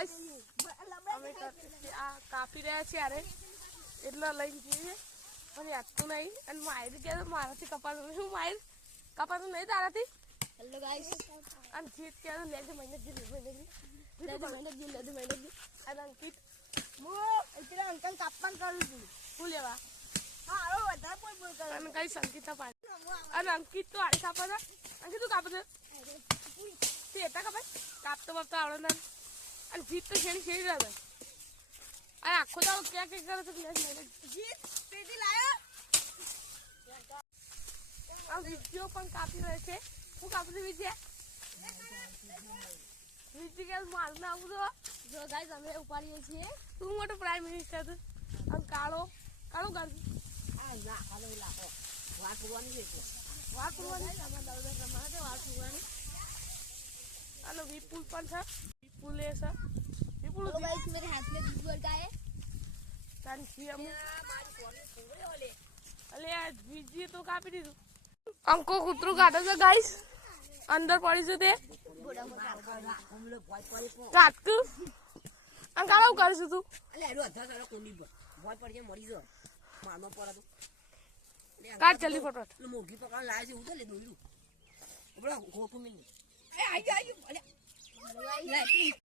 guys અમે આ કાપી રહ્યા છીએ અરે એટલે લઈને જઈએ પણ યાદતું નહીં અને માહિર કે મારાથી કપાતું હું માહિર કપાતું નહીં તારાથી હેલો ગાઈસ અને જીત કે લેજે મહેનત અને અંકિત હું એટલે અંકલ કાપવાનું કરું છું શું લેવા હારો વધારે બોલ કરો અને કઈ સંકિતા પાડી અને અંકિત તો આડી કાપે છે અંકિત તું કાપે છે તે એટલા કપાય કાપતો બાપતો આવડે ના અને જીત તો શેરી શેરી રહે અને આખો દાડો ક્યાં ક્યાં કરે છે જીત પેટી લાયો આ વિડીયો પણ કાપી રહ્યો છે હું કાપું છું વિજય કે માલ ના આવું તો જો ગાઈસ અમે ઉપાડીએ છીએ તું મોટો પ્રાઇમ મિનિસ્ટર હતું આમ કાળો કાળો ગાળ આ ના હાલો લાખો વાત કરવાની છે વાત કરવાની અમાર દવદર પ્રમાણે વાત કરવાની અને વિપુલ પણ છે વિપુલ એ છે વિપુલ तो गाइस मेरे हाथ में दूसरा का है તારી સીએમ મારી કોની પૂરે ઓલે અલે આ વિજય તો કાપી દીધું અંકો કૂતરું કાઢે છે ગાઈસ અંદર પડી છે તે બોડા મોટા હમલો ભોય પડી પો કાટકું આ કાળો કરીશું તું અલે એરો અધા સારો કોની ભોય પડી જે મરી જો મારનો પડે તો કાટ જલ્દી ફટોફટ મોગી પકડ લાય છે હું તો લે દોડ્યું બડા ખોટું મિલ એ આઈ અલે